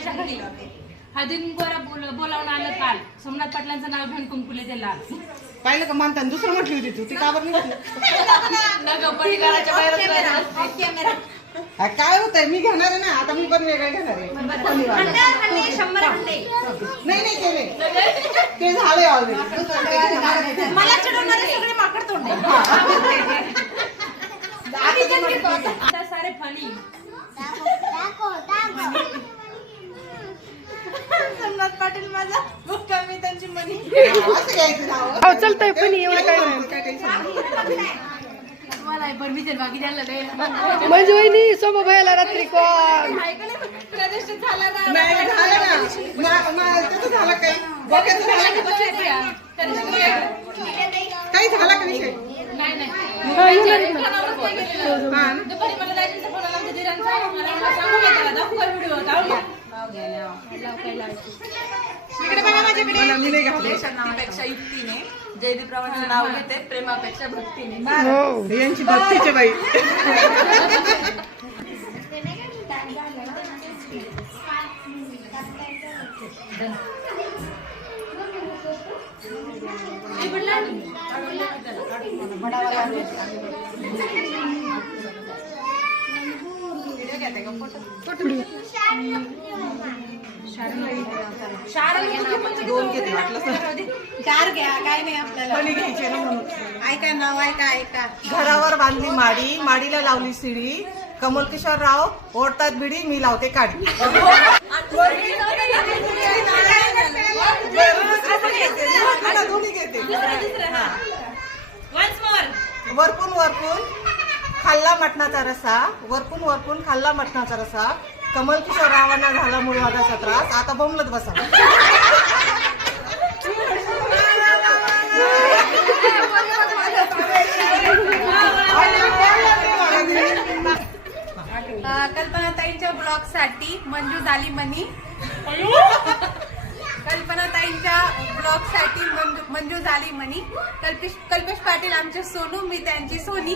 बायाच्या घरी हळदी कुंकवाला बोलावून आलं काल. सोमनाथ पाटलांचं नाव घेऊन कुंकुले ते लाल. पाहिलं का मानताना दुसरं म्हटली होती तू ती का बरं नाही काय होतंय मी घेणार आहे ना आता मी पण वेगळं घेणार आहे नाही केले ते झाले ऑलरेडी मला चिडवणारे सगळे माकड तोंडे सारे फणी सोमनाथ पाटील माझा मुक्कामी त्यांची मनी असं घ्यायचं नाव चालतंय पण एवढं काय मला पण विचार बाकी द्यायला म्हणजे वहिनी सोबत भयाला रात्री कोण प्रदर्शन झाला ना नाही झालं ना त्याचं झालं काही डोक्याचं झालं का? काही झाला का विषय नाही नाही हा ना? दुपारी मला दाजींचा फोन आला आमच्या दिरांचा मला सांगू का त्याला दाखवू का व्हिडिओ दाखवू इकडे बघा माझ्याकडे मी नाही घातले शक्तीपेक्षा युक्तीने जयदीपरावांचं नाव घेते प्रेमापेक्षा भक्तीने यांची भक्तीचे बाई दोन घेते वाटलं चार घ्या काय नाही आपल्याला फणी घ्यायचे ना म्हणून ऐका नाव ऐका घरावर बांधली माडी माडीला लावली शिडी कमल किशोर राव ओढतात बिडी मी लावते काडी दोन्ही घेते वरपून खाल्ला मटणाचा रसा वरपून खाल्ला मटणाचा रसा कमल किशोर रावांना झाला मूळवादाचा त्रास आता बोंबलत बसा कल्पनाताईंच्या ब्लॉग साठी मंजू झाली मनी कल्पनाताईंच्या ब्लॉग साठी मंजू झाली मनी कल्पेश पाटील आमचे सोनू मी त्यांची सोनी